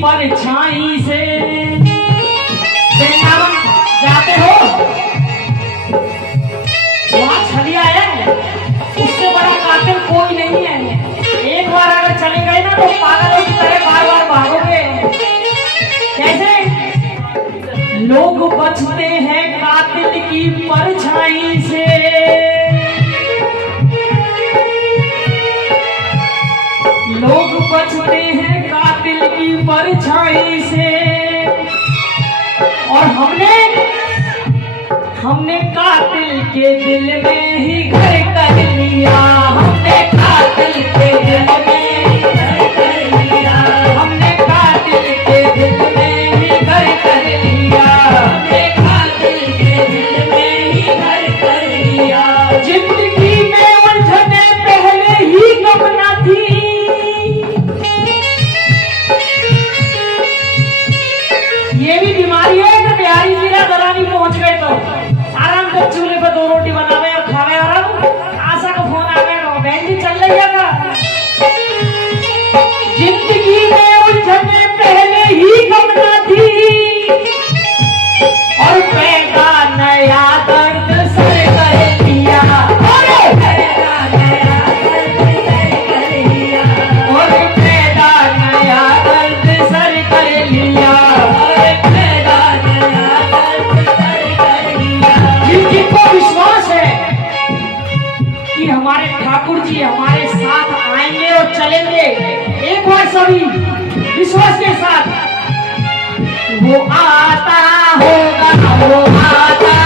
परछाई से जाते हो वहां छलिया है, उससे बड़ा कातिल कोई नहीं है। एक बार अगर चले गए ना तो पागलों की तरह बार बार भागोगे। कैसे लोग बचते हैं कातिल की परछाई से, लोग बचते हैं कातिल की परछाई से। और हमने कातिल के दिल में ही घर कर लिया, हमने कातिल के दिल में ही घर कर लिया, हमने कातिल के दिल में ही घर कर लिया, हमने कातिल के दिल में ही घर कर लिया। जिंदगी में उलझने पहले ही गम न थी, ये भी बीमारी है कि बिहारी जिला दलानी पहुंच गए तो आराम से चूल्हे पर 2 रोटी बनावे और खावे। और अब आशा का फोन आ गया, बहन जी चल रही है का? जिंदगी में उलझने पहले ही गम न थी, और पैदा नया दर्द सर कर लिया, और पैदा नया दर्द सर कर लिया, और पैदा नया दर्द सर कर लिया, जिनको विश्वास है कि हमारे ठाकुर जी हमारे साथ आएंगे और चलेंगे, एक बार सभी विश्वास के साथ, वो आता होगा, वो आता